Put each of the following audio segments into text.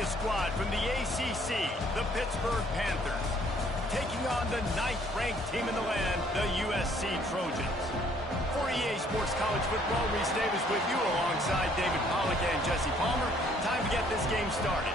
funkiest squad from the ACC, the Pittsburgh Panthers, taking on the 9th-ranked team in the land, the USC Trojans. For EA Sports College Football, Reese Davis with you alongside David Pollack and Jesse Palmer. Time to get this game started.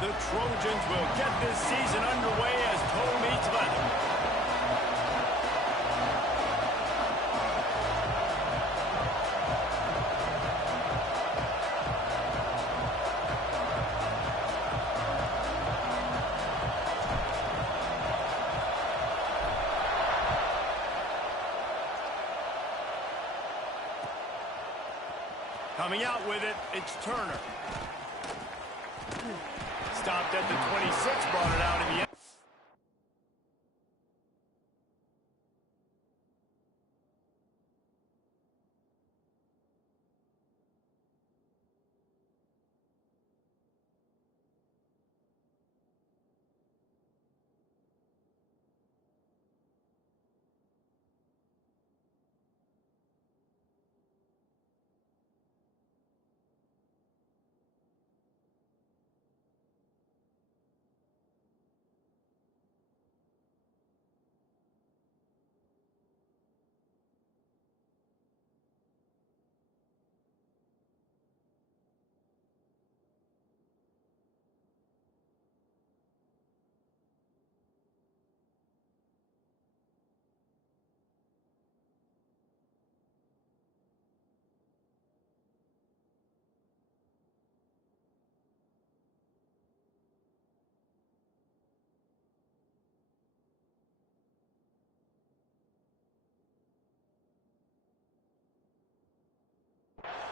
The Trojans will get this season underway as toe meets leather. Coming out with it, it's Turner. Stopped at the 26, brought it out in the end.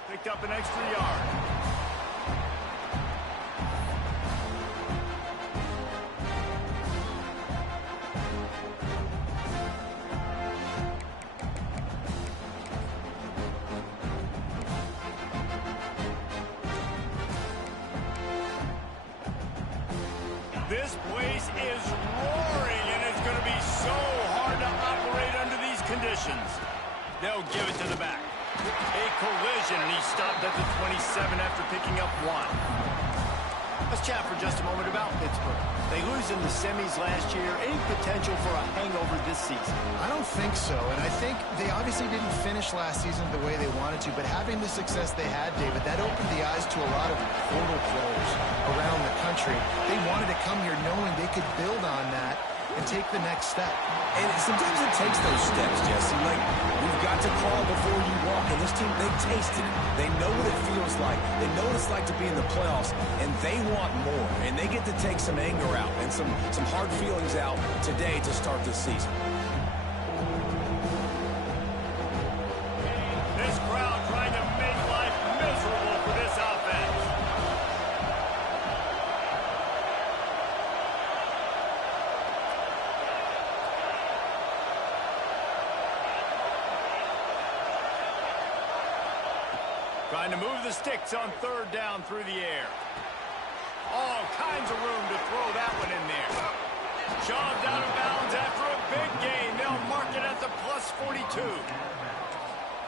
Picked up an extra yard. This place is roaring, and it's going to be so hard to operate under these conditions. They'll give it to the back. A collision, and he stopped at the 27 after picking up 1. Let's chat for just a moment about Pittsburgh. They lose in the semis last year. Any potential for a hangover this season? I don't think so, and I think they obviously didn't finish last season the way they wanted to, but having the success they had, David, that opened the eyes to a lot of portal players around the country. They wanted to come here knowing they could build on that and take the next step. And sometimes it takes those steps, Jesse. Like, you've got to crawl before you walk. And this team, they tasted it. They know what it feels like. They know what it's like to be in the playoffs. And they want more. And they get to take some anger out and some hard feelings out today to start this season. This crowd trying to make life miserable for this offense. Trying to move the sticks on 3rd down through the air. All kinds of room to throw that one in there. Shoved out of bounds after a big gain. They'll mark it at the plus 42.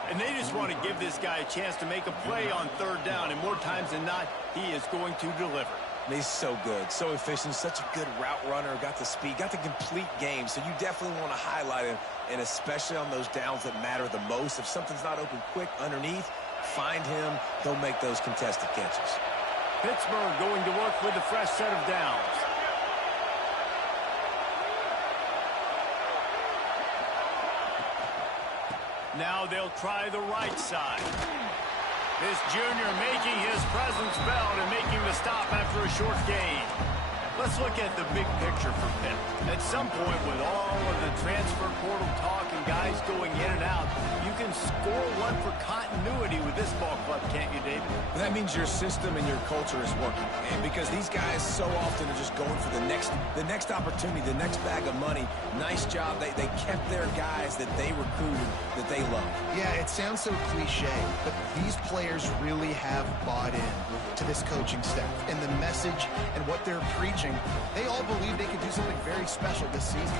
And they just want to give this guy a chance to make a play on 3rd down. And more times than not, he is going to deliver. He's so good, so efficient, such a good route runner, got the speed, got the complete game. So you definitely want to highlight him, and especially on those downs that matter the most. If something's not open quick underneath, find him. He'll make those contested catches. Pittsburgh going to work with a fresh set of downs. Now they'll try the right side. This junior making his presence felt and making the stop after a short gain. Let's look at the big picture for Pitt. At some point, with all of the transfer portal talk and guys plays going in and out. You can score one for continuity with this ball club, can't you, David? That means your system and your culture is working. And because these guys so often are just going for the next opportunity, the next bag of money. Nice job. They kept their guys that they recruited, that they love. Yeah, it sounds so cliche, but these players really have bought in to this coaching staff and the message and what they're preaching. They all believe they could do something very special this season.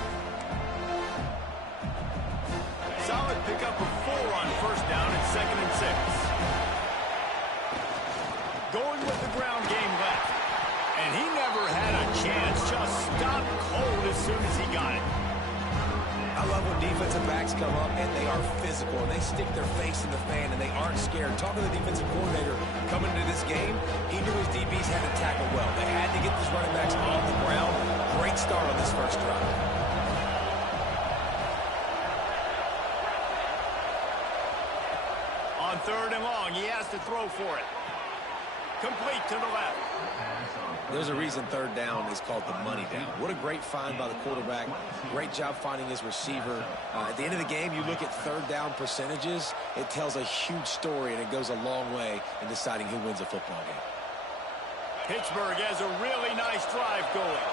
Solid pickup of 4 on first down and 2nd and 6. Going with the ground game left. And he never had a chance. Just stopped cold as soon as he got it. I love when defensive backs come up and they are physical and they stick their face in the fan and they aren't scared. Talking to the defensive coordinator coming into this game, he knew his DBs had to tackle well. They had to get these running backs on the ground. Great start on this first drive. On 3rd and long, he has to throw for it. Complete to the left. There's a reason 3rd down is called the money down. What a great find by the quarterback. Great job finding his receiver. At the end of the game, you look at 3rd down percentages. It tells a huge story, and it goes a long way in deciding who wins a football game. Pittsburgh has a really nice drive going.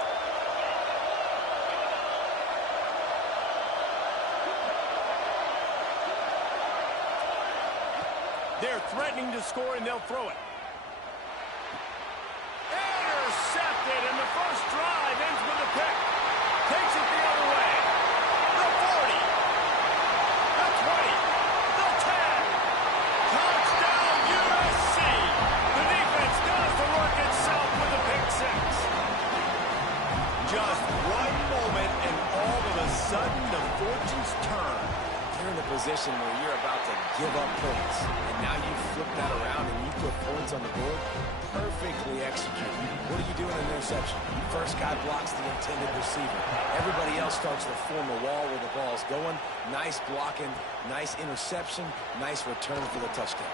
They're threatening to score, and they'll throw it. Intercepted, and the first drive ends with a pick. Takes it the other way. The 40. The 20. The 10. Touchdown, USC. The defense does the work itself with a pick 6. Just one moment, and all of a sudden, the fortunes turn. You're in a position where you're about to give up points, and now you flip that around and you put points on the board. Perfectly executed. What do you do in an interception? First guy blocks the intended receiver. Everybody else starts to form a wall where the ball's going. Nice blocking, nice interception, nice return for the touchdown.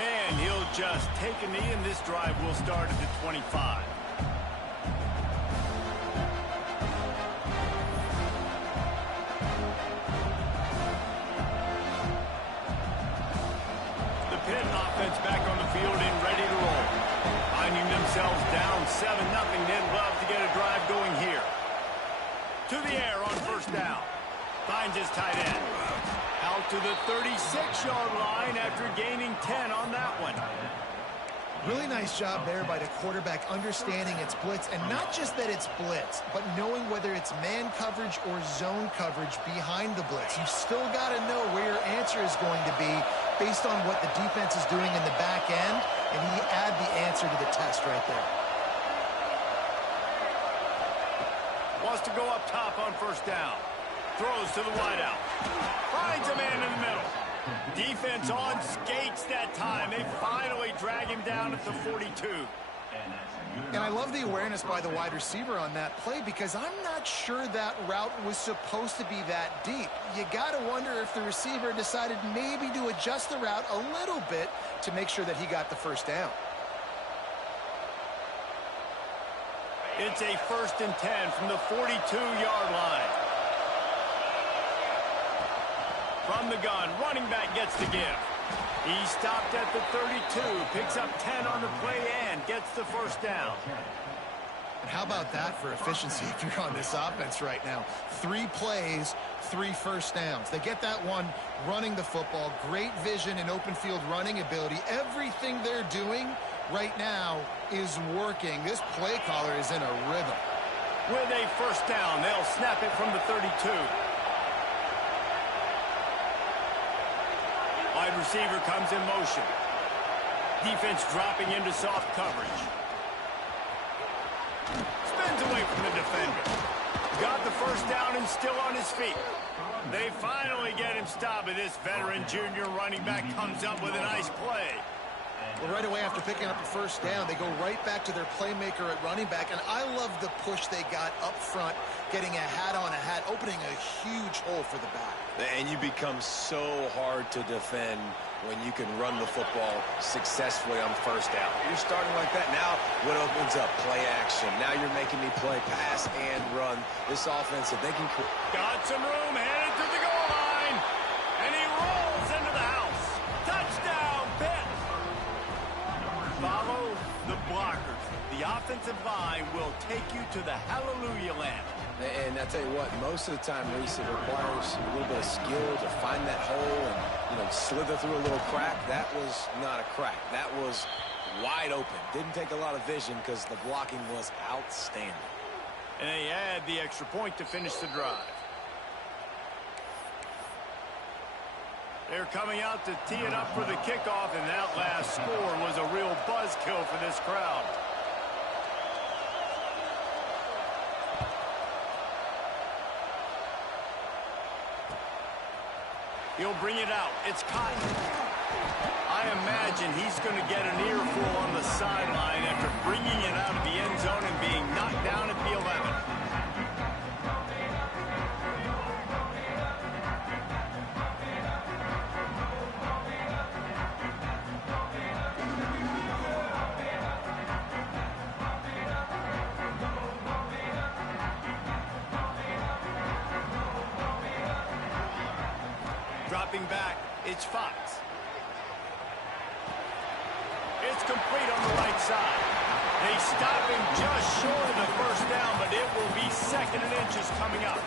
And he'll just take a knee, and this drive will start at the 25. Back on the field and ready to roll. Finding themselves down 7-0, they'd love to get a drive going here. To the air on first down. Finds his tight end. Out to the 36-yard line after gaining 10 on that one. Really nice job there by the quarterback understanding it's blitz, and not just that it's blitz, but knowing whether it's man coverage or zone coverage behind the blitz. You've still got to know where your answer is going to be based on what the defense is doing in the back end, and he add the answer to the test right there. Wants to go up top on first down. Throws to the wideout. Finds a man in the middle. Defense on skates that time. They finally drag him down at the 42. And I love the awareness by the wide receiver on that play, because I'm not sure that route was supposed to be that deep. You got to wonder if the receiver decided maybe to adjust the route a little bit to make sure that he got the first down. It's a 1st and 10 from the 42-yard line. From the gun, running back gets the give. He stopped at the 32, picks up 10 on the play and gets the first down. And how about that for efficiency if you're on this offense right now? 3 plays, 3 first downs. They get that one running the football. Great vision and open field running ability. Everything they're doing right now is working. This play caller is in a rhythm. With a first down, they'll snap it from the 32. Wide receiver comes in motion. Defense dropping into soft coverage. Spins away from the defender. Got the first down and still on his feet. They finally get him stopped, and this veteran junior running back comes up with a nice play. Well, right away after picking up a first down, they go right back to their playmaker at running back, and I love the push they got up front, getting a hat on a hat, opening a huge hole for the back. And you become so hard to defend when you can run the football successfully on first down. You're starting like that. Now what opens up? Play action. Now you're making me play pass and run. This offense, if they can... Got some room, headed to the goal line. to the hallelujah land. And I tell you what, most of the time, Reese, it requires a little bit of skill to find that hole and, slither through a little crack. That was not a crack. That was wide open. Didn't take a lot of vision because the blocking was outstanding. And they add the extra point to finish the drive. They're coming out to tee it up for the kickoff, and that last score was a real buzzkill for this crowd. He'll bring it out. It's Cotton. I imagine he's going to get an earful on the sideline after bringing it out of the end zone and being knocked down at the 11. Dropping back, it's Fox. It's complete on the right side. They stop him just short of the first down, but it will be 2nd and inches coming up.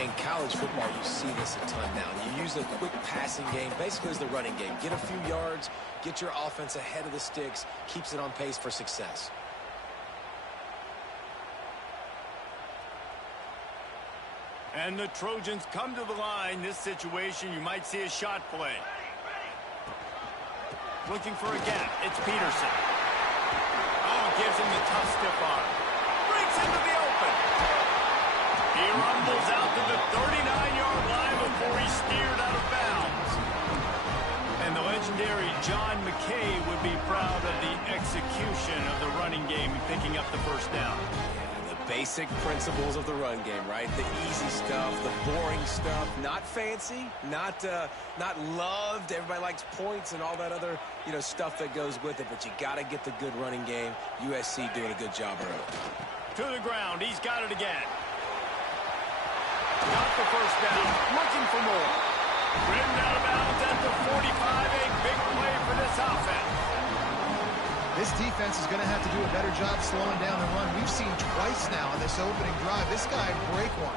In college football, you see this a ton now. You use the quick passing game, basically as the running game. Get a few yards, get your offense ahead of the sticks, keeps it on pace for success. And the Trojans come to the line. This situation, you might see a shot play. Looking for a gap. It's Peterson. Oh, gives him the tough stiff arm. Breaks into the open. He rumbles out to the 39-yard line before he's steered out of bounds. And the legendary John McKay would be proud of the execution of the running game and picking up the first down. Basic principles of the run game, right? The easy stuff, the boring stuff, not fancy, not loved. Everybody likes points and all that other, stuff that goes with it, but you got to get the good running game. USC doing a good job early. To the ground, he's got it again. Got the first down, looking for more. Ridden out of bounds at the 45, a big play for this offense. This defense is going to have to do a better job slowing down the run. We've seen twice now on this opening drive this guy break one.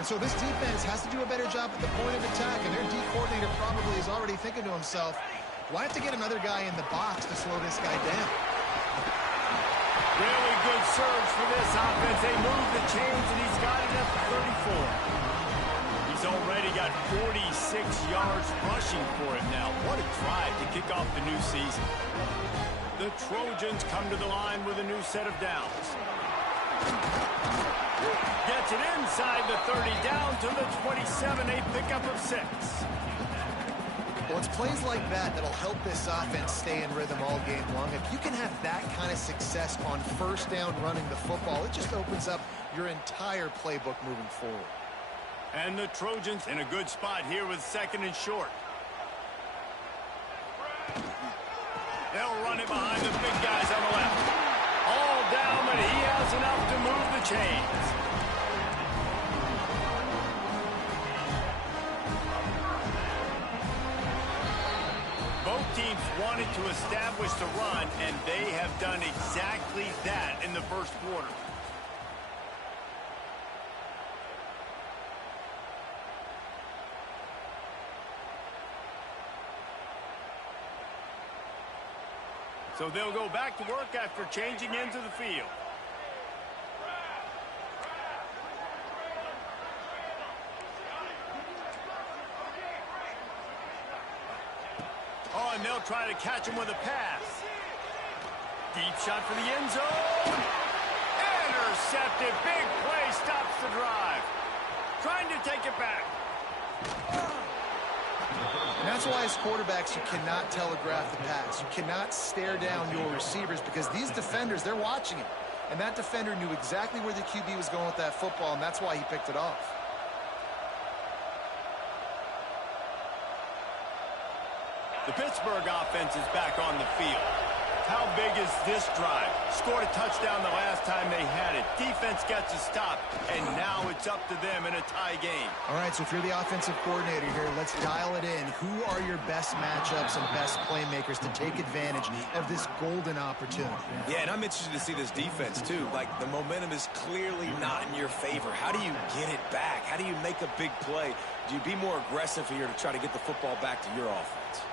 And so this defense has to do a better job at the point of attack, and their D coordinator probably is already thinking to himself, do I have to get another guy in the box to slow this guy down? Really good surge for this offense. They move the chains, and he's got it at the 34. He's already got 46 yards rushing for it now. What a drive to kick off the new season. The Trojans come to the line with a new set of downs. Gets it inside the 30, down to the 27, a pickup of 6. Well, it's plays like that that'll help this offense stay in rhythm all game long. If you can have that kind of success on first down running the football, it just opens up your entire playbook moving forward. And the Trojans in a good spot here with 2nd and short. They'll run it behind the big guys on the left. All down, but he has enough to move the chains. Both teams wanted to establish the run, and they have done exactly that in the first quarter. So they'll go back to work after changing into the field. Oh, and they'll try to catch him with a pass. Deep shot for the end zone. Intercepted. Big play stops the drive. Trying to take it back. And that's why as quarterbacks, you cannot telegraph the pass. You cannot stare down your receivers because these defenders, they're watching it. And that defender knew exactly where the QB was going with that football, and that's why he picked it off. The Pittsburgh offense is back on the field. How big is this drive? Scored a touchdown the last time they had it. Defense gets a stop, and now it's up to them in a tie game. All right, so if you're the offensive coordinator here, let's dial it in. Who are your best matchups and best playmakers to take advantage of this golden opportunity? Yeah, and I'm interested to see this defense, too. Like, the momentum is clearly not in your favor. How do you get it back? How do you make a big play? Do you be more aggressive here to try to get the football back to your offense?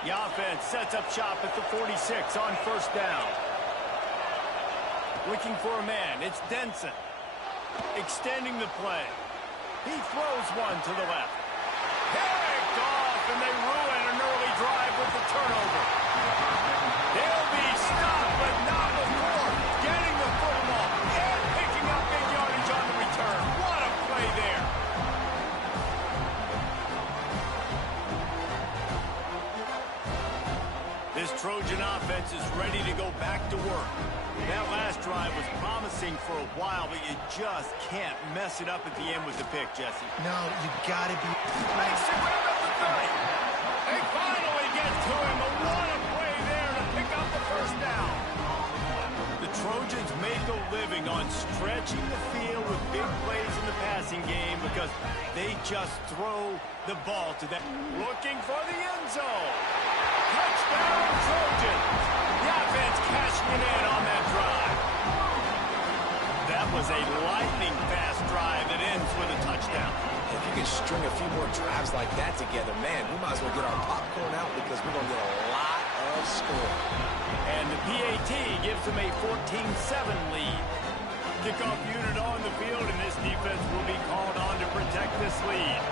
The offense sets up shop at the 46 on first down. Looking for a man. It's Denson. Extending the play. He throws one to the left. Picked off, and they ruin an early drive with the turnover. They'll be stopped, but not before getting the football and picking up big yardage on the return. What a play there. This Trojan offense is ready to go back to work. That last drive was promising for a while, but you just can't mess it up at the end with the pick, Jesse. No, you got to be... Makes it right up the 30. They finally get to him, but what a play there to pick up the first down. The Trojans make a living on stretching the field with big plays in the passing game because they just throw the ball to them. Looking for the end zone. Touchdown, Trojans. The offense cashing it in on that drive. That was a lightning-fast drive that ends with a touchdown. If you can string a few more drives like that together, man, we might as well get our popcorn out because we're going to get a lot of score. And the PAT gives them a 14-7 lead. Kickoff unit on the field, and this defense will be called on to protect this lead.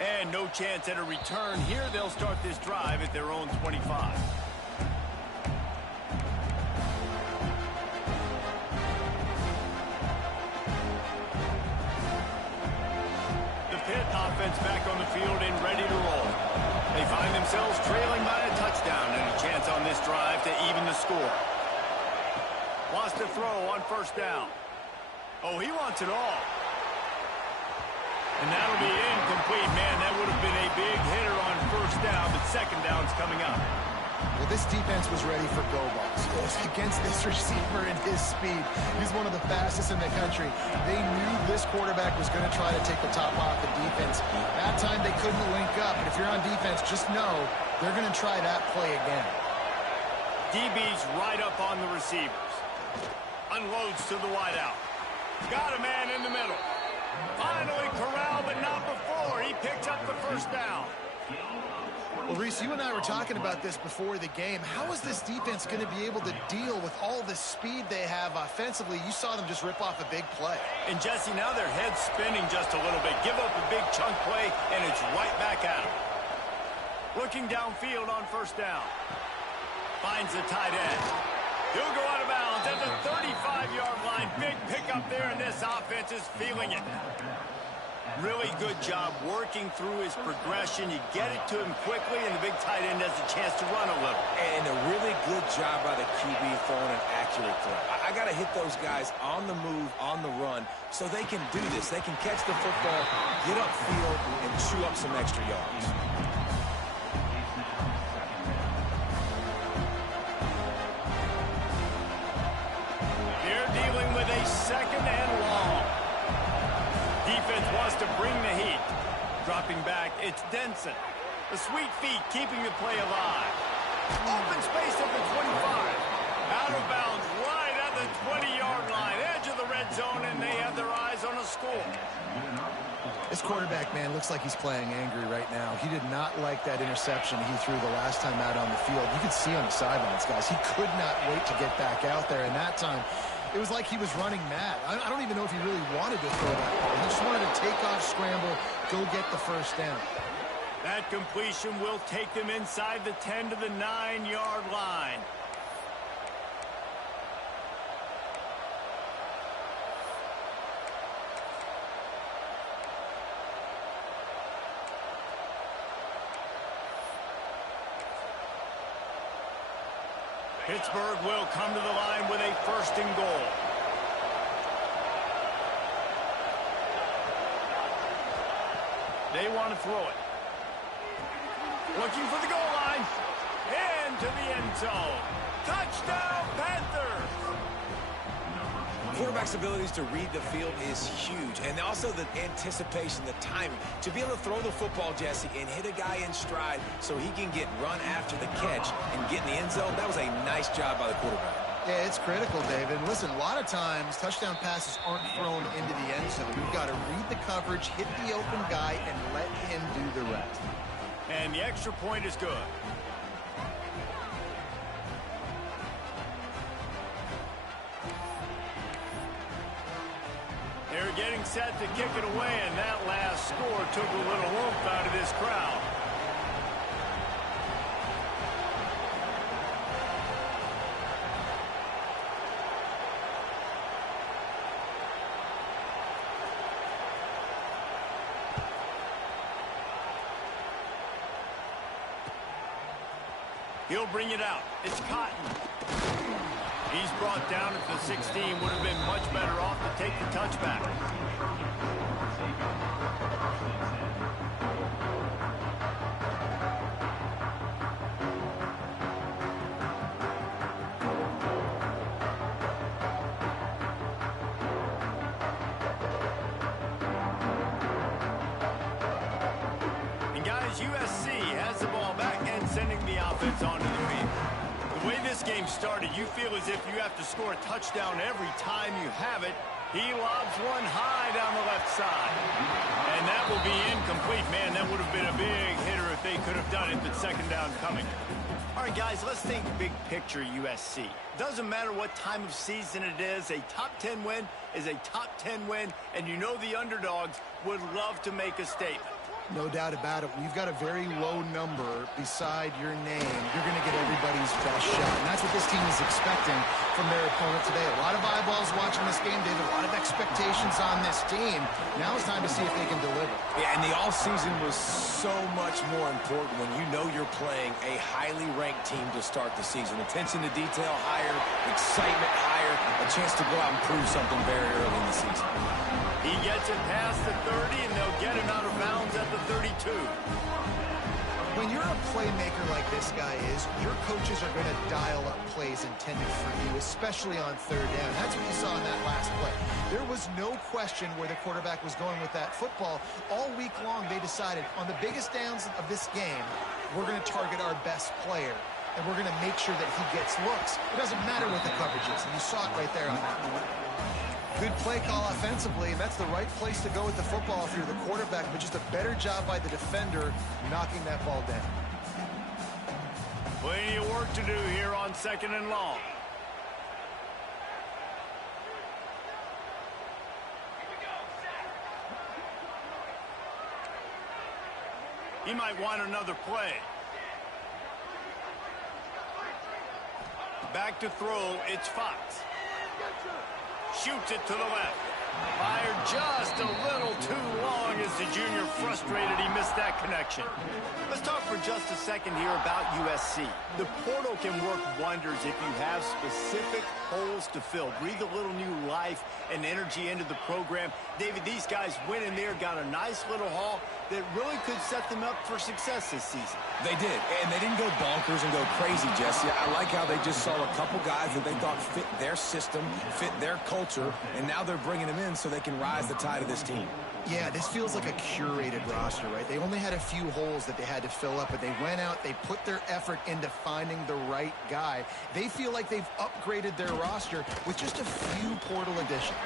And no chance at a return here. They'll start this drive at their own 25. Offense back on the field and ready to roll. They find themselves trailing by a touchdown and a chance on this drive to even the score. Wants to throw on first down. Oh, he wants it all. And that'll be incomplete. Man, that would have been a big hitter on first down, but second down's coming up. Well, this defense was ready for go balls. Against this receiver and his speed, he's one of the fastest in the country. They knew this quarterback was going to try to take the top off the defense. That time they couldn't link up, but if you're on defense, just know they're going to try that play again. DB's right up on the receivers. Unloads to the wideout. Got a man in the middle. Finally corralled, but not before. He picks up the first down. Well, Reese, you and I were talking about this before the game. How is this defense going to be able to deal with all the speed they have offensively? You saw them just rip off a big play. And, Jesse, now their head's spinning just a little bit. Give up a big chunk play, and it's right back at them. Looking downfield on first down. Finds the tight end. He'll go out of bounds at the 35-yard line. Big pickup there, and this offense is feeling it. Really good job working through his progression. You get it to him quickly, and the big tight end has a chance to run a little. And a really good job by the QB throwing an accurate throw. I got to hit those guys on the move, on the run, so they can do this. They can catch the football, get upfield, and chew up some extra yards. They're dealing with a second and long. Defense wants to bring the heat. Dropping back, it's Denson. The sweet feet keeping the play alive. Open space at the 25. Out of bounds right at the 20-yard line. Edge of the red zone, and they have their eyes on a score. This quarterback, man, looks like he's playing angry right now. He did not like that interception he threw the last time out on the field. You could see on the sidelines, guys. He could not wait to get back out there, and that time it was like he was running mad. I don't even know if he really wanted to throw that ball. He just wanted to take off, scramble, go get the first down. That completion will take them inside the 10 to the 9-yard line. Pittsburgh will come to the line with a 1st and goal. They want to throw it. Looking for the goal line. Into the end zone. Touchdown, Panthers! Quarterback's abilities to read the field is huge, and also the anticipation, the timing. To be able to throw the football, Jesse, and hit a guy in stride so he can get run after the catch and get in the end zone, that was a nice job by the quarterback. Yeah, it's critical, David. Listen, a lot of times, touchdown passes aren't thrown into the end zone. You've got to read the coverage, hit the open guy, and let him do the rest. And the extra point is good. They're getting set to kick it away, and that last score took a little oomph out of this crowd. He'll bring it out. It's Cotton. He's brought down at the 16. Would have been much better off to take the touchback. And guys, USC has the ball back and sending the offense onto the field. The way this game started, you feel as if you have to score a touchdown every time you have it. He lobs one high down the left side. And that will be incomplete. Man, that would have been a big hitter if they could have done it, but 2nd down coming. All right, guys, let's think big picture USC. Doesn't matter what time of season it is, a top 10 win is a top 10 win, and you know the underdogs would love to make a statement. No doubt about it. When you've got a very low number beside your name, you're going to get everybody's best shot. And that's what this team is expecting from their opponent today. A lot of eyeballs watching this game, David. A lot of expectations on this team. Now it's time to see if they can deliver. Yeah, and the offseason was so much more important when you know you're playing a highly ranked team to start the season. Attention to detail higher, excitement higher, a chance to go out and prove something very early in the season. He gets it past the 30, and they'll get him out of bounds at the 32. When you're a playmaker like this guy is, your coaches are going to dial up plays intended for you, especially on 3rd down. That's what you saw in that last play. There was no question where the quarterback was going with that football. All week long, they decided on the biggest downs of this game, we're going to target our best player, and we're going to make sure that he gets looks. It doesn't matter what the coverage is, and you saw it right there on that one. Good play call offensively, and that's the right place to go with the football if you're the quarterback, but just a better job by the defender knocking that ball down. Plenty of work to do here on 2nd and long. He might want another play. Back to throw, it's Fox. Shoots it to the left. Fired just a little too long as the junior frustrated he missed that connection. Let's talk for just a second here about USC. The portal can work wonders if you have specific holes to fill. Breathe a little new life and energy into the program. David, these guys went in there, got a nice little haul that really could set them up for success this season. They did, and they didn't go bonkers and go crazy, Jesse. I like how they just saw a couple guys that they thought fit their system, fit their culture, and now they're bringing them in so they can rise the tide of this team. Yeah, this feels like a curated roster, right? They only had a few holes that they had to fill up, but they went out, they put their effort into finding the right guy. They feel like they've upgraded their roster with just a few portal additions.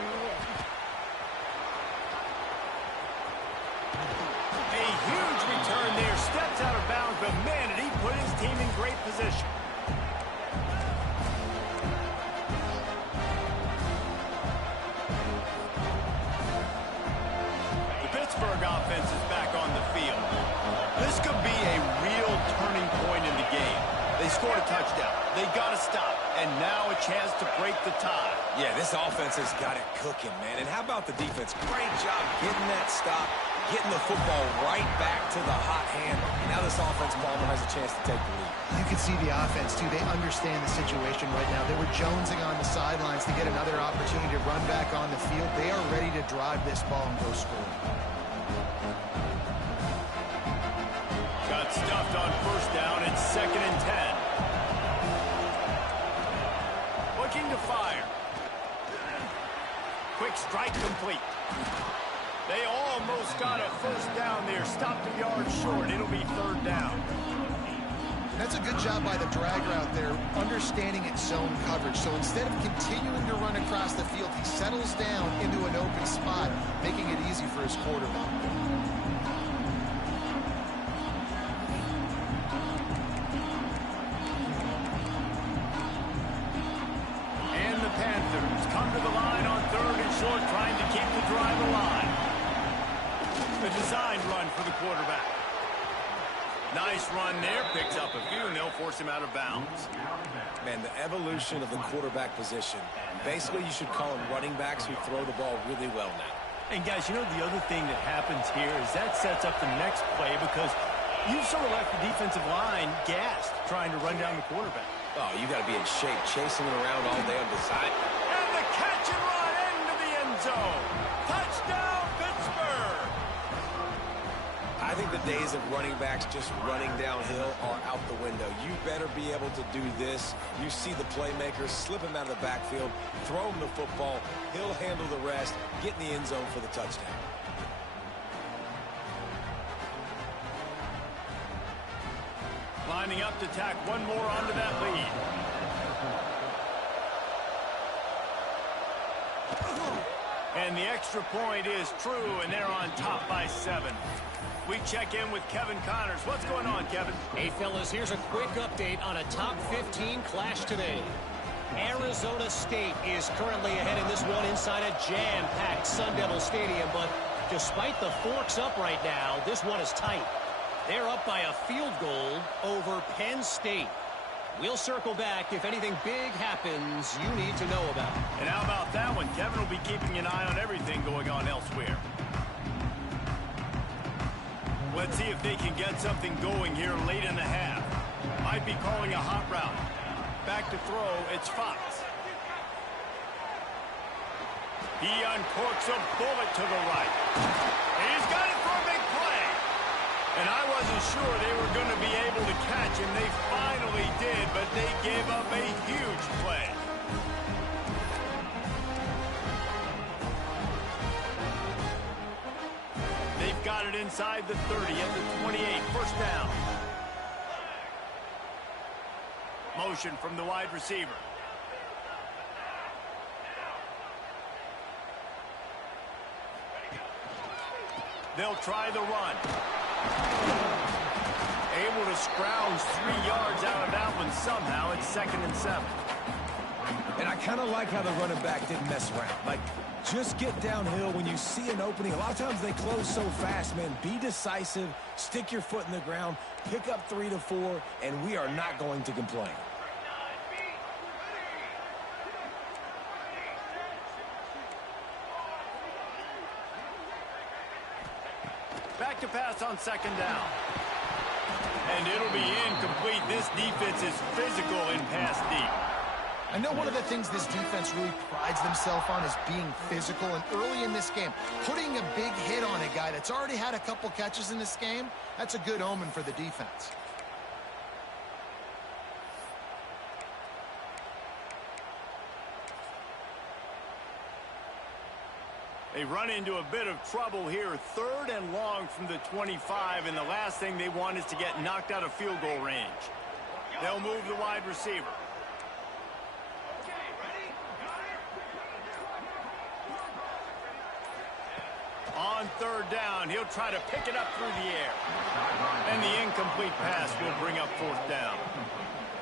A huge return there, steps out of bounds, but man, did he put his team in great position. The Pittsburgh offense is back on the field. This could be a real turning point in the game. They scored a touchdown. They got to stop, and now a chance to break the tie. Yeah, this offense has got it cooking, man. And how about the defense? Great job getting that stop, getting the football right back to the hot hand. Now this offense, Palmer, has a chance to take the lead. You can see the offense, too. They understand the situation right now. They were jonesing on the sidelines to get another opportunity to run back on the field. They are ready to drive this ball and go score. Got stuffed on first down. It's 2nd and 10. Looking to fire. Quick strike complete. They almost got a first down there. Stopped a yard short. It'll be 3rd down. That's a good job by the drag route there, understanding its zone coverage. So instead of continuing to run across the field, he settles down into an open spot, making it easy for his quarterback. And the Panthers come to the line on 3rd and short, trying to keep the drive alive. A designed run for the quarterback. Nice run there, picks up a few, and they'll force him out of bounds. Man, the evolution of the quarterback position. Basically, you should call them running backs who throw the ball really well now. And guys, you know the other thing that happens here is that sets up the next play because you've sort of left the defensive line gassed trying to run down the quarterback. Oh, you got to be in shape, chasing it around all day on the side. And the catch and run into the end zone. Touchdown, Pittsburgh! I think the days of running backs just running downhill are out the window. You better be able to do this. You see the playmakers, slip him out of the backfield, throw him the football. He'll handle the rest, get in the end zone for the touchdown. Lining up to tack one more onto that lead. And the extra point is true, and they're on top by 7. We check in with Kevin Connors. What's going on, Kevin? Hey, fellas, here's a quick update on a top 15 clash today. Arizona State is currently ahead in this one inside a jam-packed Sun Devil Stadium, but despite the forks up right now, this one is tight. They're up by a field goal over Penn State. We'll circle back if anything big happens you need to know about. And how about that one? Kevin will be keeping an eye on everything going on elsewhere. Let's see if they can get something going here late in the half. Might be calling a hot route. Back to throw, it's Fox. He uncorks a bullet to the right. And he's got it for a big play. And I wasn't sure they were going to be able to catch him. They finally did, but they gave up a huge play. They've got it inside the 30 at the 28. First down. Motion from the wide receiver. They'll try the run. Able to scrounge 3 yards out of that one somehow. It's 2nd and 7. And I kind of like how the running back didn't mess around. Like, just get downhill when you see an opening. A lot of times they close so fast, man. Be decisive, stick your foot in the ground, pick up 3 to 4, and we are not going to complain. Back to pass on 2nd down. And it'll be incomplete. This defense is physical in pass deep. I know one of the things this defense really prides themselves on is being physical, and early in this game, putting a big hit on a guy that's already had a couple catches in this game, that's a good omen for the defense. They run into a bit of trouble here. 3rd and long from the 25, and the last thing they want is to get knocked out of field goal range. They'll move the wide receiver. On 3rd down, he'll try to pick it up through the air. And the incomplete pass will bring up 4th down.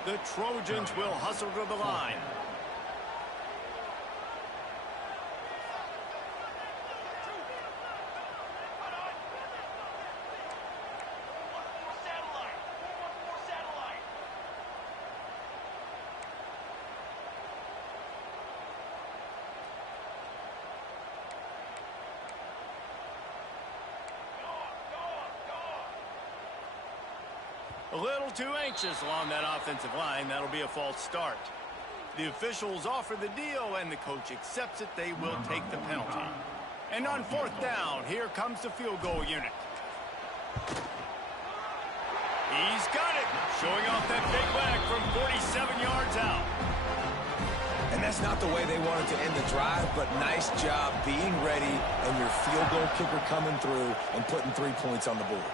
The Trojans will hustle to the line. A little too anxious along that offensive line. That'll be a false start. The officials offer the deal, and the coach accepts it. They will take the penalty. And on fourth down, here comes the field goal unit. He's got it, showing off that big leg from 47 yards out. And that's not the way they wanted to end the drive, but nice job being ready and your field goal kicker coming through and putting 3 points on the board.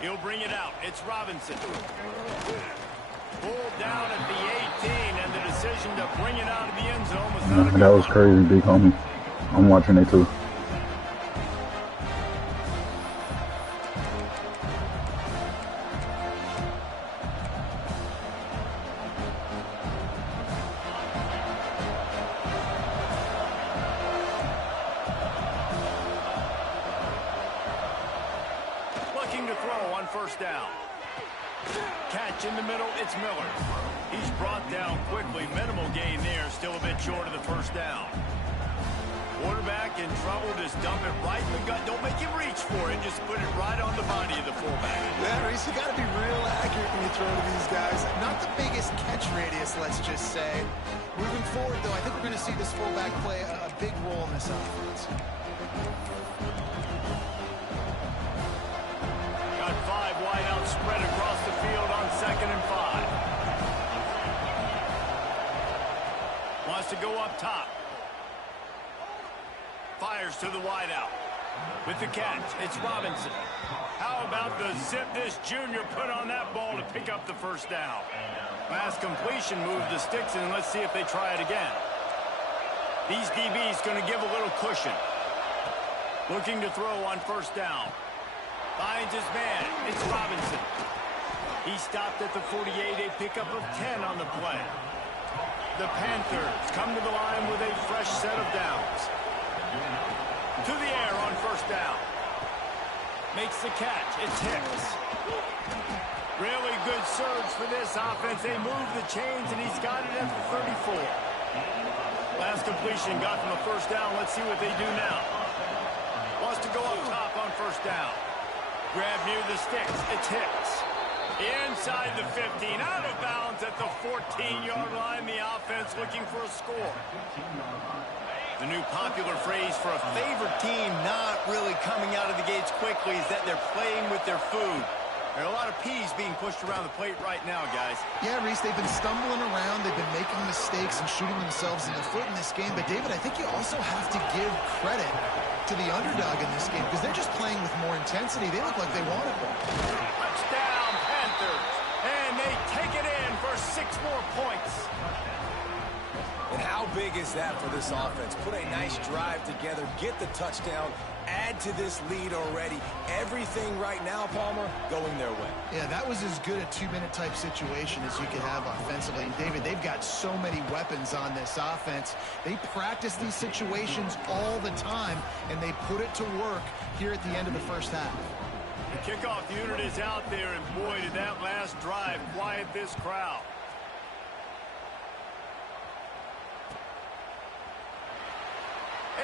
He'll bring it out. It's Robinson. Pulled down at the 18, and the decision to bring it out of the end zone was not a good That was crazy, big homie. I'm watching it too. Looking to throw on first down. Catch in the middle, it's Miller. He's brought down quickly. Minimal gain there, still a bit short of the first down. Quarterback in trouble, just dump it right in the gut. Don't make him reach for it, just put it right on the body of the fullback. Yeah, Reese, you got to be real accurate when you throw to these guys. Not the biggest catch radius, let's just say. Moving forward, though, I think we're going to see this fullback play a big role in this offense. Got 5 wideouts spread across the field on 2nd and 5. Wants to go up top. Fires to the wideout. With the catch, it's Robinson. How about the zip this junior put on that ball to pick up the first down? Last completion moved the sticks, and let's see if they try it again. These DBs going to give a little cushion. Looking to throw on first down. Finds his man. It's Robinson. He stopped at the 48, a pickup of 10 on the play. The Panthers come to the line with a fresh set of downs. To the air on first down. Makes the catch. It's Hicks. Really good surge for this offense. They move the chains, and he's got it at the 34. Last completion got them a first down. Let's see what they do now. Wants to go up top on first down. Grab near the sticks. It's Hicks. Inside the 15. Out of bounds at the 14-yard line. The offense looking for a score. The new popular phrase for a favored team not really coming out of the gates quickly is that they're playing with their food. There are a lot of peas being pushed around the plate right now, guys. Yeah, Reese, they've been stumbling around. They've been making mistakes and shooting themselves in the foot in this game. But, David, I think you also have to give credit to the underdog in this game because they're just playing with more intensity. They look like they want it. Touchdown, Panthers. And they take it in for 6 more points. And how big is that for this offense? Put a nice drive together, get the touchdown, add to this lead already. Everything right now, Palmer, going their way. Yeah, that was as good a 2-minute type situation as you could have offensively. And, David, they've got so many weapons on this offense. They practice these situations all the time, and they put it to work here at the end of the first half. The kickoff unit is out there, and boy, did that last drive quiet this crowd.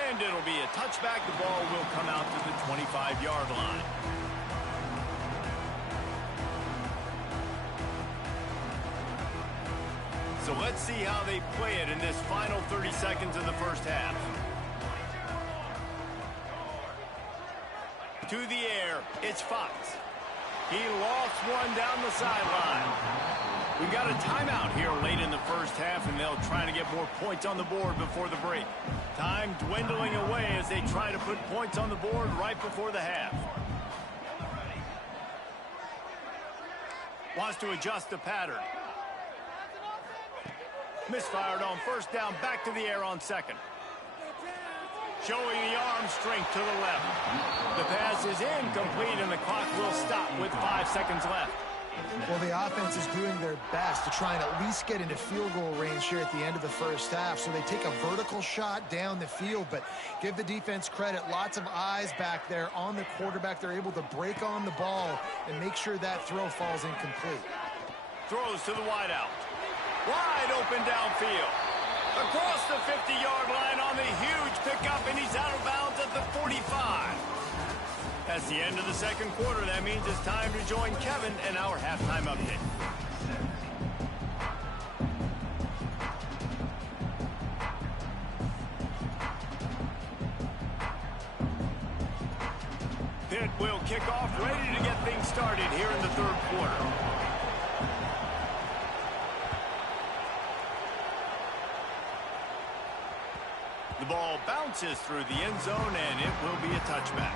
And it'll be a touchback. The ball will come out to the 25-yard line. So let's see how they play it in this final 30 seconds of the first half. To the air, it's Fox. He lost one down the sideline. We've got a timeout here late in the first half, and they'll try to get more points on the board before the break. Time dwindling away as they try to put points on the board right before the half. Wants to adjust the pattern. Misfired on first down, back to the air on second. Showing the arm strength to the left. The pass is incomplete, and the clock will stop with 5 seconds left. Well, the offense is doing their best to try and at least get into field goal range here at the end of the first half. So they take a vertical shot down the field, but give the defense credit. Lots of eyes back there on the quarterback. They're able to break on the ball and make sure that throw falls incomplete. Throws to the wideout. Wide open downfield. Across the 50-yard line on the huge pickup, and he's out of bounds at the 45. That's the end of the second quarter. That means it's time to join Kevin in our halftime update. Pitt will kick off, ready to get things started here in the third quarter. The ball bounces through the end zone, and it will be a touchback.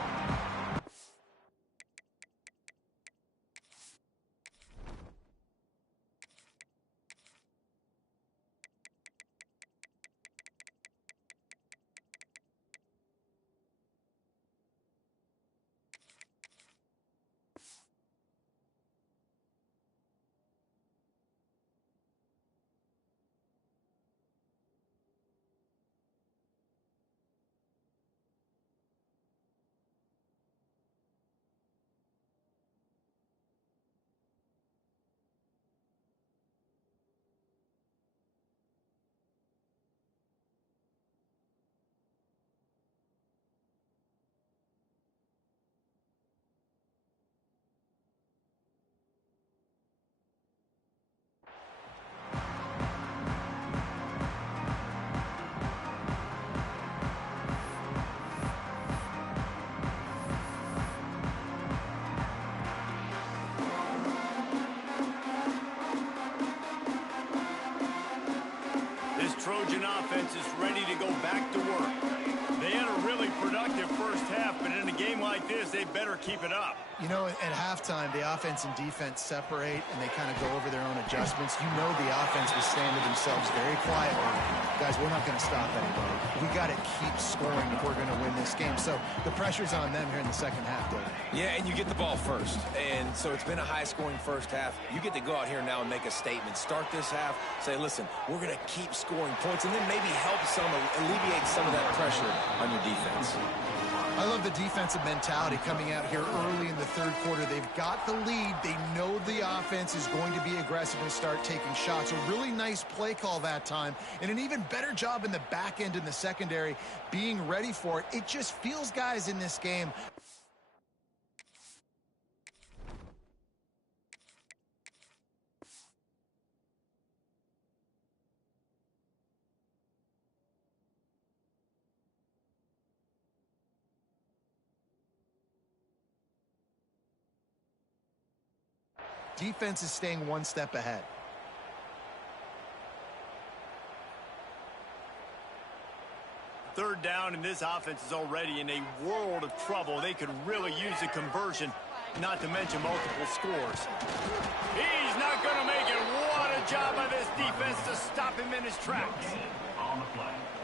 Trojan offense is ready to go back to work. They had a really productive first half, but in a game like this, they better keep it up. You know, at halftime, the offense and defense separate, and they kind of go over their own adjustments. You know the offense was saying to themselves very quietly, guys, we're not going to stop anybody. We got to keep scoring if we're going to win this game. So the pressure's on them here in the second half, Dave. Yeah, and you get the ball first. And so it's been a high-scoring first half. You get to go out here now and make a statement. Start this half, say, listen, we're going to keep scoring points, and then maybe help alleviate some of that pressure on your defense. I love the defensive mentality coming out here early in the third quarter. They've got the lead. They know the offense is going to be aggressive and start taking shots. A really nice play call that time, and an even better job in the back end in the secondary being ready for it. It just feels, guys, in this game, defense is staying one step ahead. Third down, and this offense is already in a world of trouble. They could really use a conversion, not to mention multiple scores. He's not going to make it. What a job by this defense to stop him in his tracks.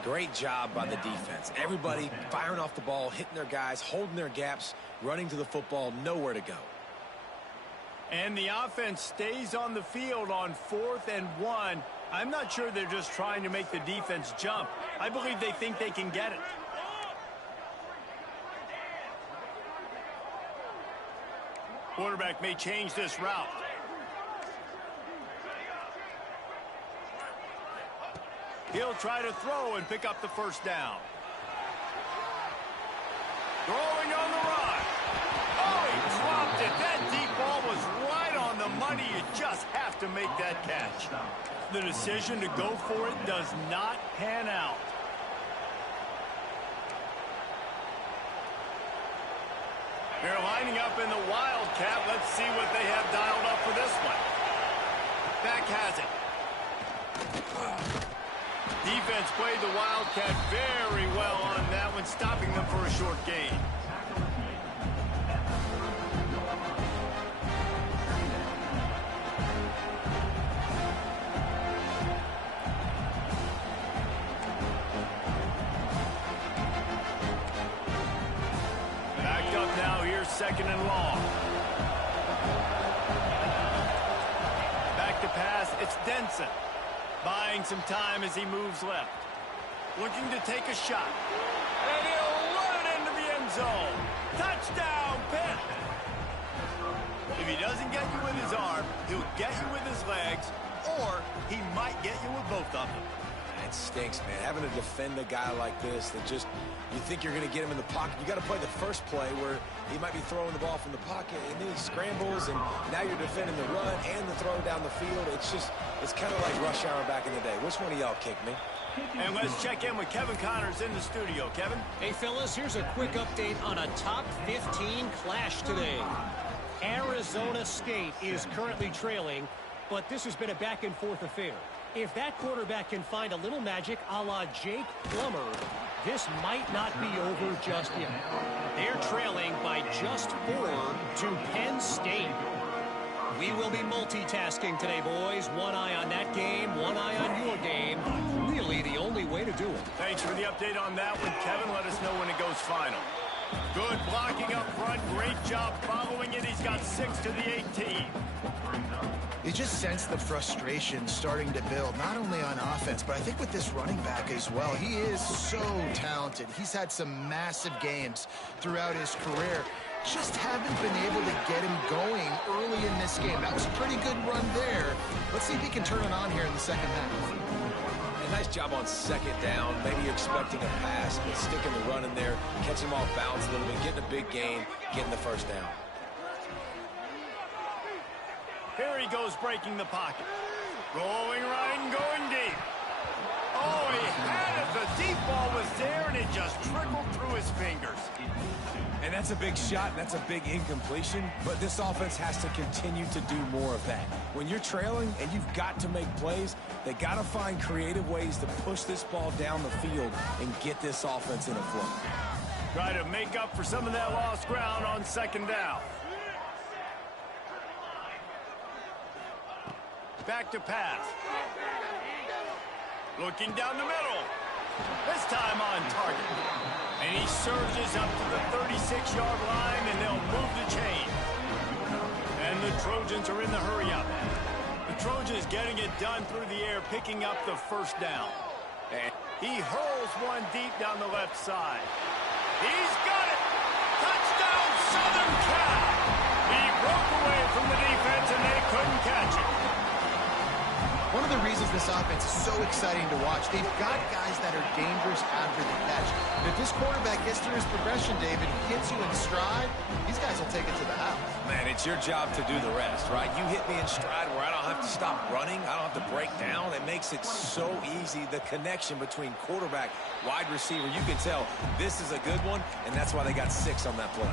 Great job by the defense. Everybody firing off the ball, hitting their guys, holding their gaps, running to the football, nowhere to go. And the offense stays on the field on 4th and 1. I'm not sure they're just trying to make the defense jump. I believe they think they can get it. Quarterback may change this route. He'll try to throw and pick up the first down. Throwing on the run. Oh, he dropped it. That deep ball was right on the money. You just have to make that catch. The decision to go for it does not pan out. They're lining up in the Wildcat. Let's see what they have dialed up for this one. Back has it. Defense played the Wildcat very well on that one, stopping them for a short gain. Backed up now, here's 2nd and long. Back to pass, it's Denson. Buying some time as he moves left. Looking to take a shot. And he'll run it into the end zone. Touchdown, Pitt! If he doesn't get you with his arm, he'll get you with his legs, or he might get you with both of them. It stinks, man. Having to defend a guy like this that just, you think you're going to get him in the pocket. You got to play the first play where he might be throwing the ball from the pocket, and then he scrambles, and now you're defending the run and the throw down the field. It's kind of like rush hour back in the day. Which one of y'all kicked me? And let's check in with Kevin Connors in the studio. Kevin? Hey, fellas, here's a quick update on a top 15 clash today. Arizona State is currently trailing, but this has been a back-and-forth affair. If that quarterback can find a little magic a la Jake Plummer, this might not be over just yet. They're trailing by just 4 to Penn State. We will be multitasking today, boys. One eye on that game, one eye on your game. Really the only way to do it. Thanks for the update on that one, Kevin. Let us know when it goes final. Good blocking up front. Great job following it. He's got 6 to the 18. You just sense the frustration starting to build, not only on offense, but I think with this running back as well. He is so talented. He's had some massive games throughout his career. Just haven't been able to get him going early in this game. That was a pretty good run there. Let's see if he can turn it on here in the second half. A nice job on second down. Maybe you're expecting a pass, but sticking the run in there, catching him off balance a little bit, getting a big gain, getting the first down. Here he goes, breaking the pocket. Rolling right and going deep. Oh, he had it. The deep ball was there, and it just trickled through his fingers. And that's a big shot, and that's a big incompletion, but this offense has to continue to do more of that. When you're trailing and you've got to make plays, they got to find creative ways to push this ball down the field and get this offense in a flow. Try to make up for some of that lost ground on second down. Back to pass. Looking down the middle. This time on target. And he surges up to the 36-yard line, and they'll move the chain. And the Trojans are in the hurry-up. The Trojans getting it done through the air, picking up the first down. And he hurls one deep down the left side. He's got it! Touchdown, Southern Cal! He broke away from the defense, and they couldn't catch it. One of the reasons this offense is so exciting to watch, they've got guys that are dangerous after the catch. And if this quarterback gets through his progression, David, hits you in stride, these guys will take it to the house. Man, it's your job to do the rest, right? You hit me in stride where I don't have to stop running. I don't have to break down. It makes it so easy, the connection between quarterback, wide receiver. You can tell this is a good one, and that's why they got 6 on that play.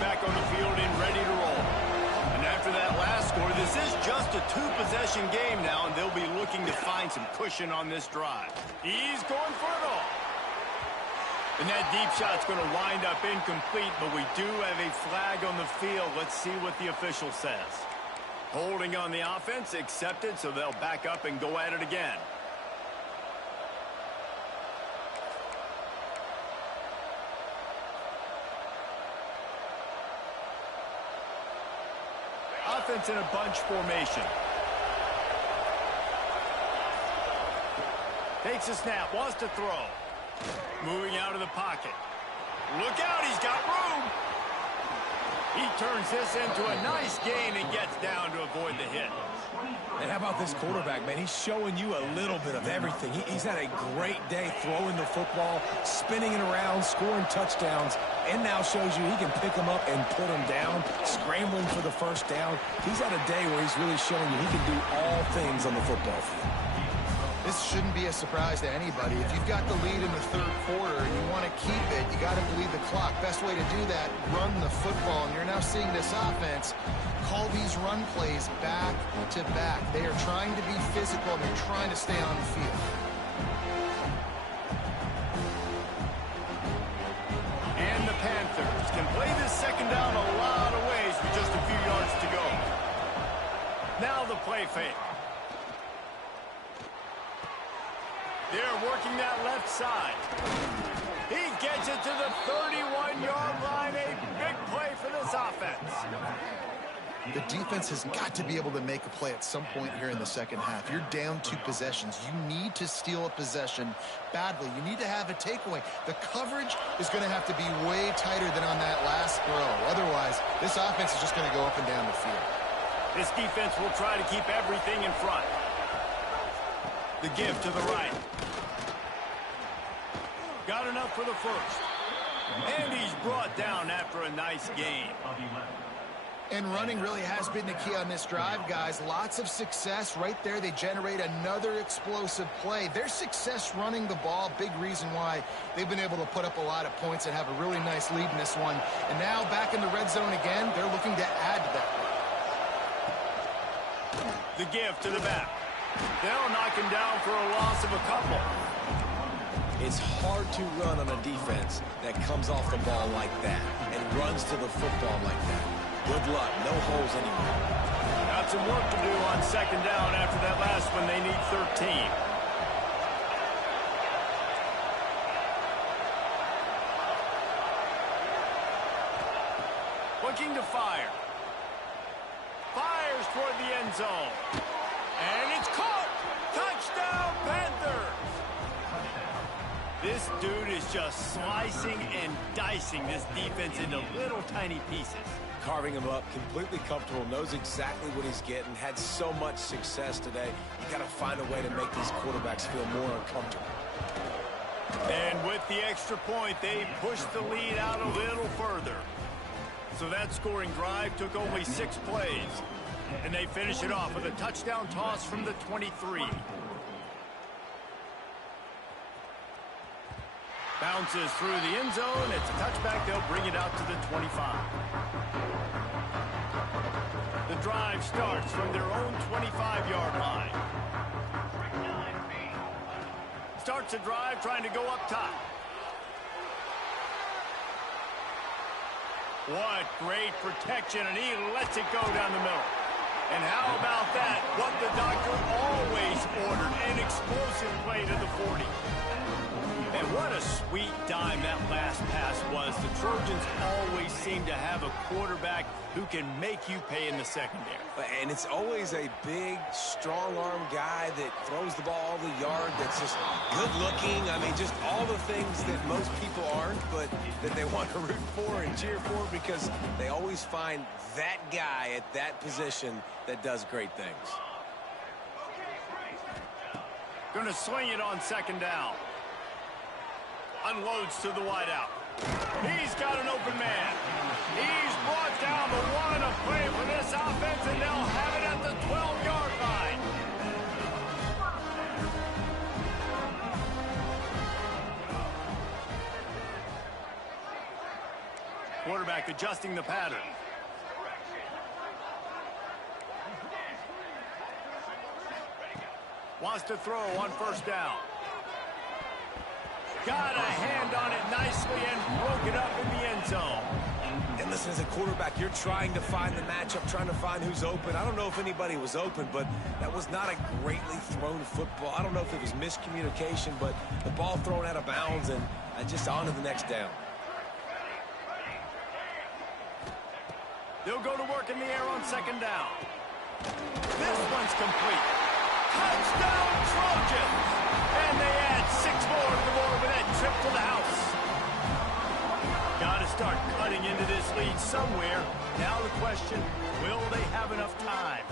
Back on the field and ready to roll. And after that last score, this is just a 2-possession game now, and they'll be looking to find some cushion on this drive. He's going for it all. And that deep shot's going to wind up incomplete, but we do have a flag on the field. Let's see what the official says. Holding on the offense, accepted, so they'll back up and go at it again. Offense in a bunch formation. Takes a snap, wants to throw. Moving out of the pocket. Look out, he's got room. He turns this into a nice gain and gets down to avoid the hit. And how about this quarterback, man? He's showing you a little bit of everything. He's had a great day throwing the football, spinning it around, scoring touchdowns, and now shows you he can pick them up and put them down, scrambling for the first down. He's had a day where he's really showing you he can do all things on the football field. This shouldn't be a surprise to anybody. If you've got the lead in the third quarter and you want to keep it, you got to bleed the clock. Best way to do that, run the football. And you're now seeing this offense call these run plays back to back. They are trying to be physical. They're trying to stay on the field. And the Panthers can play this second down a lot of ways with just a few yards to go. Now the play fake. They're working that left side. He gets it to the 31-yard line. A big play for this offense. The defense has got to be able to make a play at some point here in the second half. You're down 2 possessions. You need to steal a possession badly. You need to have a takeaway. The coverage is going to have to be way tighter than on that last throw. Otherwise, this offense is just going to go up and down the field. This defense will try to keep everything in front. The give to the right. Got enough for the first. And he's brought down after a nice game. And running really has been the key on this drive, guys. Lots of success right there. They generate another explosive play. Their success running the ball, big reason why they've been able to put up a lot of points and have a really nice lead in this one. And now back in the red zone again, they're looking to add to that. The give to the back. They'll knock him down for a loss of a couple. It's hard to run on a defense that comes off the ball like that and runs to the football like that. Good luck. No holes anywhere. Got some work to do on second down after that last one. They need 13. Looking to fire. Fires toward the end zone. And it's caught. Touchdown, Panthers. This dude is just slicing and dicing this defense into little tiny pieces. Carving him up, completely comfortable, knows exactly what he's getting, had so much success today. You got to find a way to make these quarterbacks feel more uncomfortable. And with the extra point, they pushed the lead out a little further. So that scoring drive took only 6 plays. And they finish it off with a touchdown toss from the 23. Bounces through the end zone. It's a touchback. They'll bring it out to the 25. The drive starts from their own 25-yard line. Starts a drive trying to go up top. What great protection, and he lets it go down the middle. And how about that? What the doctor always ordered, an explosive play to the 40. And what a sweet dime that last pass was. The Trojans always seem to have a quarterback who can make you pay in the secondary. And it's always a big, strong-arm guy that throws the ball all the yard, that's just good-looking. I mean, just all the things that most people aren't, but that they want to root for and cheer for because they always find that guy at that position that does great things. Going to swing it on second down. Unloads to the wideout. He's got an open man. He's brought down the one of play for this offense, and they'll have it at the 12-yard line. Quarterback adjusting the pattern. Wants to throw on first down. Got a hand on it nicely and broke it up in the end zone. And listen, as a quarterback, you're trying to find the matchup, trying to find who's open. I don't know if anybody was open, but that was not a greatly thrown football. I don't know if it was miscommunication, but the ball thrown out of bounds and just on to the next down. They'll go to work in the air on second down. This one's complete. Touchdown, Trojans! And they add 6 more to the board with that trip to the house. Got to start cutting into this lead somewhere. Now the question, will they have enough time?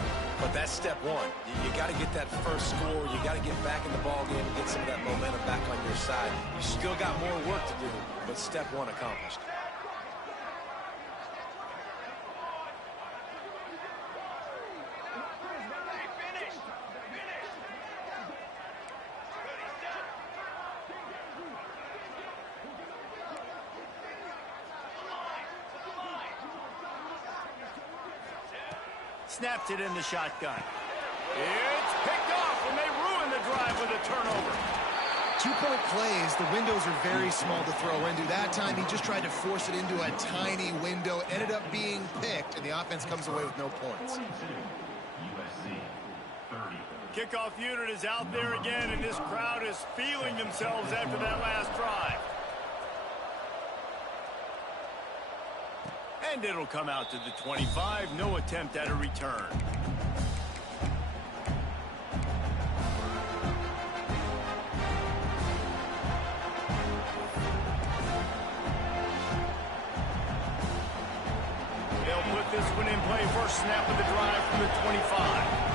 But that's step one. You got to get that first score. You got to get back in the ball game and get some of that momentum back on your side. You still got more work to do, but step one accomplished. Snaps it in the shotgun. It's picked off, and they ruin the drive with a turnover. 2-point plays, the windows are very small to throw into. That time, he just tried to force it into a tiny window. Ended up being picked, and the offense comes away with no points. Kickoff unit is out there again, and this crowd is feeling themselves after that last drive. And it'll come out to the 25. No attempt at a return. They'll put this one in play. First snap of the drive from the 25.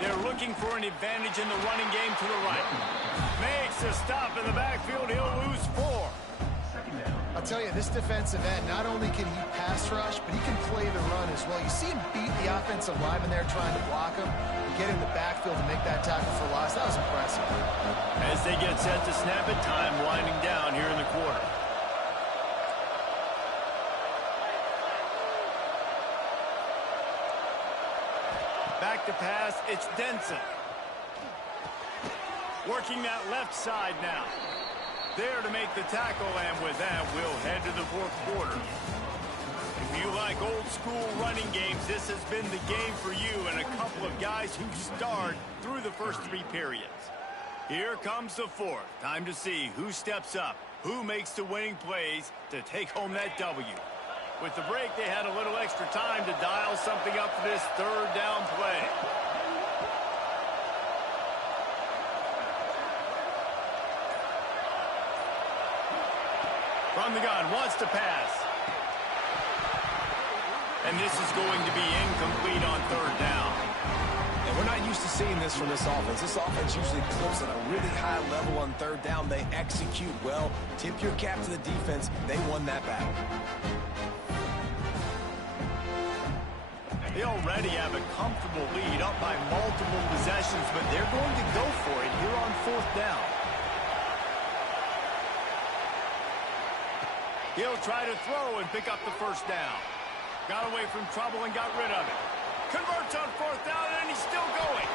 They're looking for an advantage in the running game to the right. Makes a stop in the backfield. He'll lose 4. I'll tell you, this defensive end, not only can he pass rush, but he can play the run as well. You see him beat the offensive lineman there trying to block him and get in the backfield to make that tackle for loss. That was impressive. As they get set to snap it, time winding down here in the quarter. Back to pass, it's Denson. Working that left side now. There to make the tackle, and with that, we'll head to the fourth quarter. If you like old school running games, this has been the game for you and a couple of guys who starred through the first 3 periods. Here comes the fourth. Time to see who steps up, who makes the winning plays to take home that W. With the break, they had a little extra time to dial something up for this third down play. From the gun, wants to pass. And this is going to be incomplete on third down. And we're not used to seeing this from this offense. This offense usually clips at a really high level on third down. They execute well. Tip your cap to the defense. They won that battle. They already have a comfortable lead, up by multiple possessions, but they're going to go for it here on fourth down. He'll try to throw and pick up the first down. Got away from trouble and got rid of it. Converts on fourth down, and he's still going.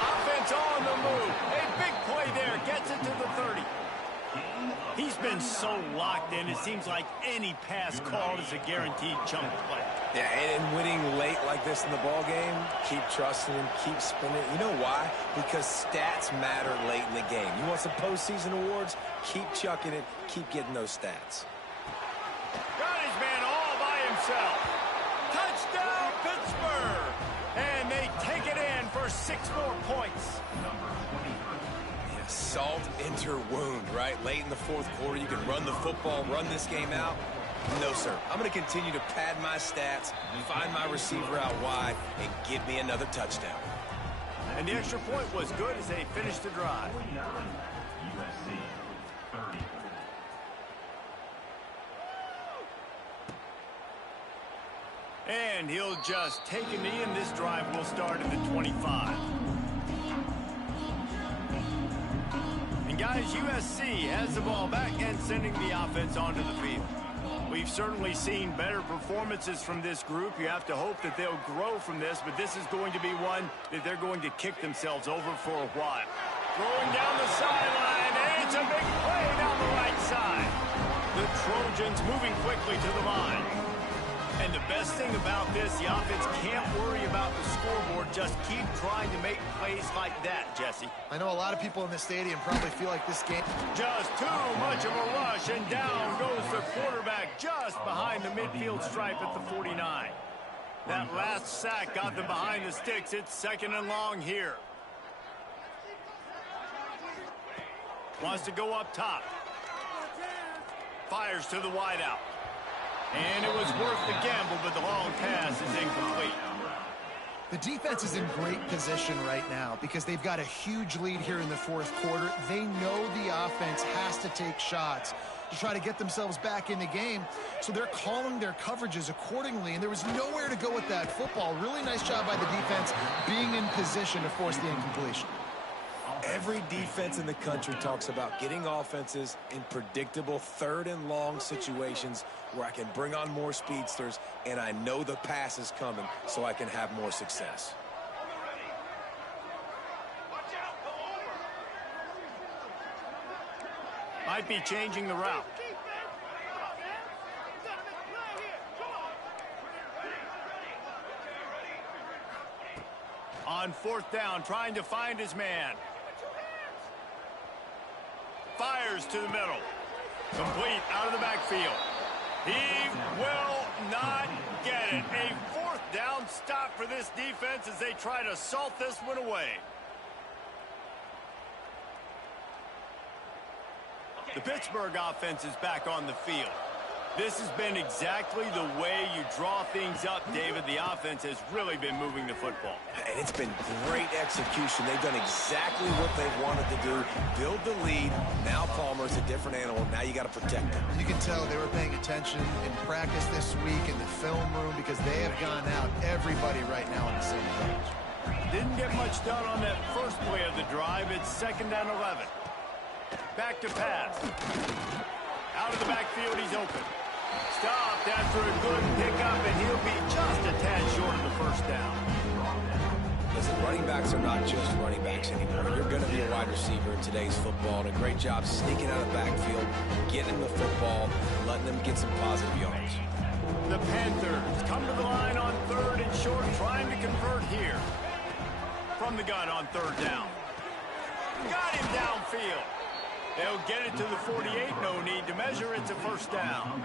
Offense on the move. A big play there. Gets it to the 30. He's been so locked in, it seems like any pass called is a guaranteed chunk play. Yeah, and winning late like this in the ball game, keep trusting him, keep spinning. You know why? Because stats matter late in the game. You want some postseason awards? Keep chucking it, keep getting those stats. Got his man all by himself. Touchdown, Pittsburgh! And they take it in for 6 more points. Yeah, salt into wound, right? Late in the fourth quarter, you can run the football, run this game out. No, sir. I'm going to continue to pad my stats, find my receiver out wide, and give me another touchdown. And the extra point was good as they finished the drive. And he'll just take a knee, and this drive will start at the 25. And guys, USC has the ball back and sending the offense onto the field. We've certainly seen better performances from this group. You have to hope that they'll grow from this, but this is going to be one that they're going to kick themselves over for a while. Throwing down the sideline, and it's a big play down the right side. The Trojans moving quickly to the line. And the best thing about this, the offense can't worry about the scoreboard. Just keep trying to make plays like that, Jesse. I know a lot of people in the stadium probably feel like this game. Just too much of a rush, and down goes the quarterback just behind the midfield stripe at the 49. That last sack got them behind the sticks. It's 2nd and long here. Wants to go up top. Fires to the wideout. And it was worth the gamble, but the long pass is incomplete. The defense is in great position right now because they've got a huge lead here in the fourth quarter. They know the offense has to take shots to try to get themselves back in the game, so they're calling their coverages accordingly, and there was nowhere to go with that football. Really nice job by the defense being in position to force the incompletion. Every defense in the country talks about getting offenses in predictable 3rd and long situations where I can bring on more speedsters and I know the pass is coming so I can have more success. Might be changing the route. On 4th down, trying to find his man. fires to the middle. Complete out of the backfield. He will not get it. A fourth down stop for this defense as they try to salt this one away. The Pittsburgh offense is back on the field. This has been exactly the way you draw things up, David. The offense has really been moving the football. And it's been great execution. They've done exactly what they've wanted to do. Build the lead. Now Palmer's a different animal. Now you got to protect him. You can tell they were paying attention in practice this week in the film room because they have gone out, everybody right now on the same page. Didn't get much done on that first play of the drive. It's 2nd and 11. Back to pass. Out of the backfield, he's open. Stopped after a good pickup, and he'll be just a tad short of the first down. Listen, running backs are not just running backs anymore. You're going to be a wide receiver in today's football, and a great job sneaking out of the backfield, getting the football, and letting them get some positive yards. The Panthers come to the line on 3rd and short, trying to convert here. From the gun on 3rd down. Got him downfield. They'll get it to the 48. No need to measure. It's a first down.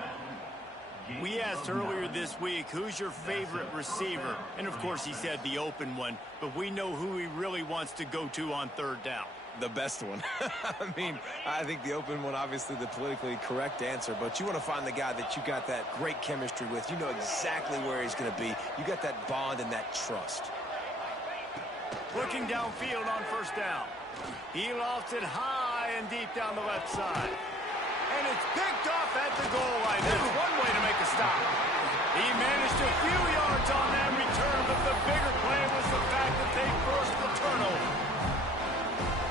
We asked earlier this week, who's your favorite receiver? And, of course, he said the open one. But we know who he really wants to go to on 3rd down. The best one. I mean, I think the open one, obviously the politically correct answer. But you want to find the guy that you got that great chemistry with. You know exactly where he's going to be. You got that bond and that trust. Looking downfield on 1st down. He lofts it high and deep down the left side. And it's picked off at the goal line. That's one way to make a stop. He managed a few yards on that return, but the bigger play was the fact that they forced the turnover.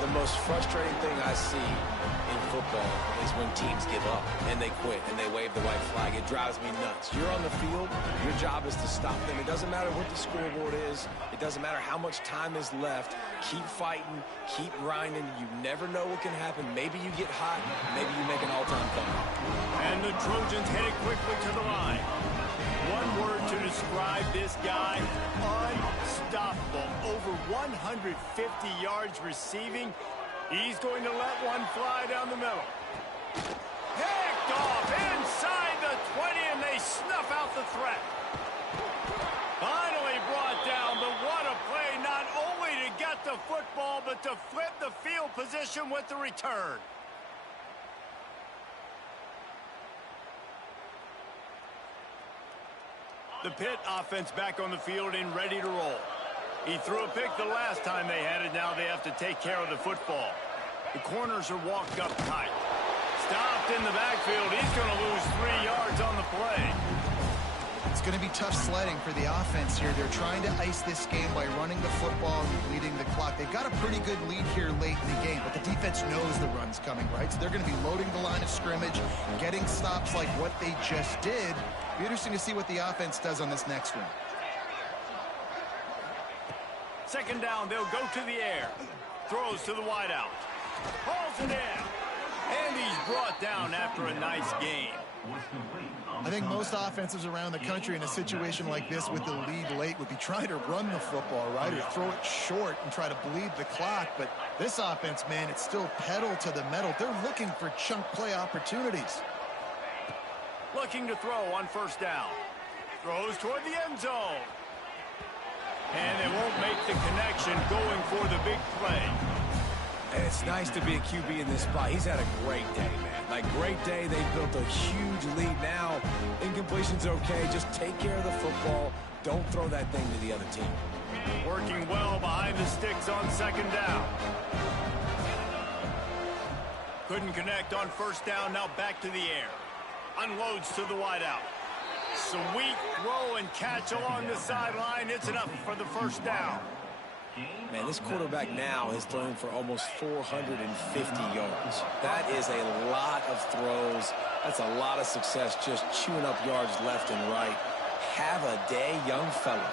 The most frustrating thing I see in football is when teams give up and they quit and they wave the white flag. It drives me nuts. You're on the field. Your job is to stop them. It doesn't matter what the scoreboard is. It doesn't matter how much time is left. Keep fighting. Keep grinding. You never know what can happen. Maybe you get hot. Maybe you make an all-time comeback. And the Trojans headed quickly to the line. One word to describe this guy: unstoppable. Over 150 yards receiving. He's going to let one fly down the middle. Picked off inside the 20, and they snuff out the threat. Finally brought down, but what a play, not only to get the football, but to flip the field position with the return. The Pitt offense back on the field and ready to roll. He threw a pick the last time they had it. Now they have to take care of the football. The corners are walked up tight. Stopped in the backfield. He's going to lose 3 yards on the play. It's going to be tough sledding for the offense here. They're trying to ice this game by running the football and bleeding the clock. They've got a pretty good lead here late in the game, but the defense knows the run's coming, right? So they're going to be loading the line of scrimmage, getting stops like what they just did. Be interesting to see what the offense does on this next one. 2nd down, they'll go to the air. Throws to the wideout. Hauls it in. And he's brought down after a nice game. I think most offenses around the country in a situation like this with the lead late would be trying to run the football, right? Or throw it short and try to bleed the clock. But this offense, man, it's still pedal to the metal. They're looking for chunk play opportunities. Looking to throw on 1st down. Throws toward the end zone. And they won't make the connection going for the big play. And it's nice to be a QB in this spot. He's had a great day, man. Like, great day. They built a huge lead now. Incompletion's okay. Just take care of the football. Don't throw that thing to the other team. Working well behind the sticks on 2nd down. Couldn't connect on 1st down. Now back to the air. Unloads to the wideout. Sweet throw and catch along the sideline. It's enough for the 1st down. Man, this quarterback now has thrown for almost 450 yards. That is a lot of throws. That's a lot of success, just chewing up yards left and right. Have a day, young fella.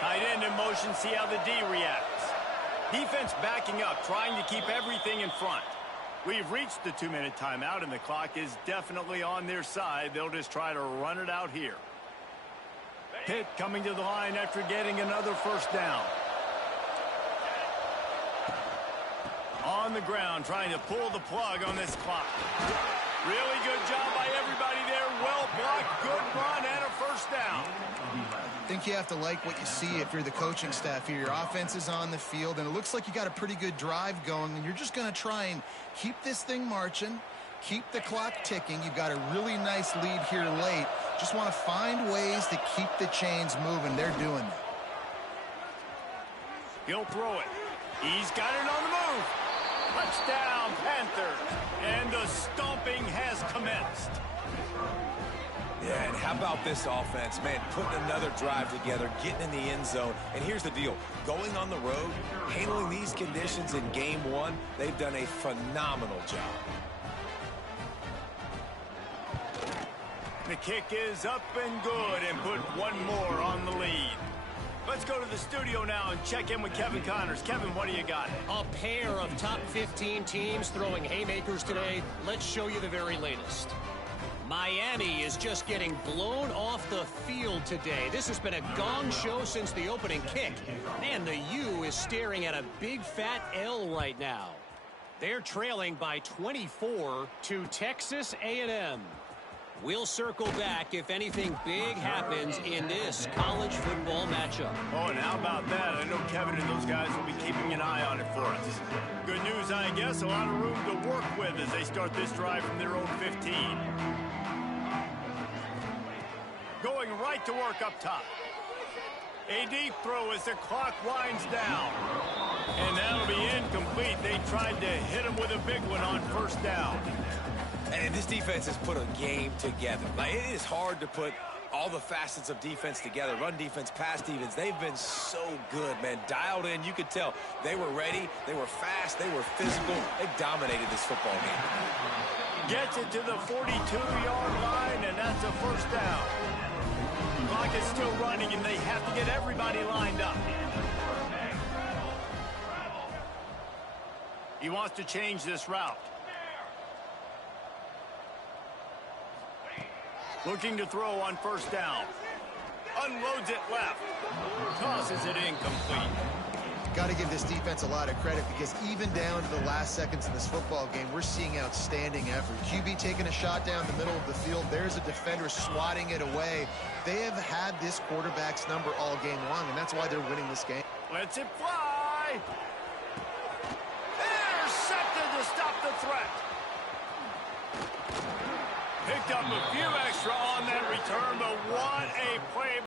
Tight end in motion, see how the D reacts. Defense backing up, trying to keep everything in front. We've reached the 2-minute timeout, and the clock is definitely on their side. They'll just try to run it out here. Pitt coming to the line after getting another 1st down. on the ground trying to pull the plug on this clock. Really good job by everybody there. Well blocked, good run, and a first down. I think you have to like what you see if you're the coaching staff here. Your offense is on the field, and it looks like you got a pretty good drive going, and you're just going to try and keep this thing marching, keep the clock ticking. You've got a really nice lead here late. Just want to find ways to keep the chains moving. They're doing that. He'll throw it. He's got it on the move. Touchdown, Panthers. And the stomping has commenced. Yeah, and how about this offense, man, putting another drive together, getting in the end zone. And here's the deal. Going on the road, handling these conditions in game one, they've done a phenomenal job. The kick is up and good and put one more on the lead. Let's go to the studio now and check in with Kevin Connors. Kevin, what do you got? A pair of top 15 teams throwing haymakers today. Let's show you the very latest. Miami is just getting blown off the field today. This has been a gong show since the opening kick. And the U is staring at a big fat L right now. They're trailing by 24 to Texas A&M. We'll circle back if anything big happens in this college football matchup. Oh, and how about that? I know Kevin and those guys will be keeping an eye on it for us. Good news, I guess. A lot of room to work with as they start this drive from their own 15. Going right to work up top. A deep throw as the clock winds down. And that'll be incomplete. They tried to hit him with a big one on first down. And this defense has put a game together. Like, it is hard to put all the facets of defense together. Run defense, pass defense. They've been so good, man. Dialed in. You could tell they were ready. They were fast. They were physical. They dominated this football game. Gets it to the 42-yard line, and that's a first down. Clock is still running, and they have to get everybody lined up. He wants to change this route. Looking to throw on first down. Unloads it left. Tosses it incomplete. Got to give this defense a lot of credit because even down to the last seconds of this football game, we're seeing outstanding effort. QB taking a shot down the middle of the field. There's a defender swatting it away. They have had this quarterback's number all game long, and that's why they're winning this game. Lets it fly. Intercepted to stop the threat. Picked up a few extra on that return, but what a play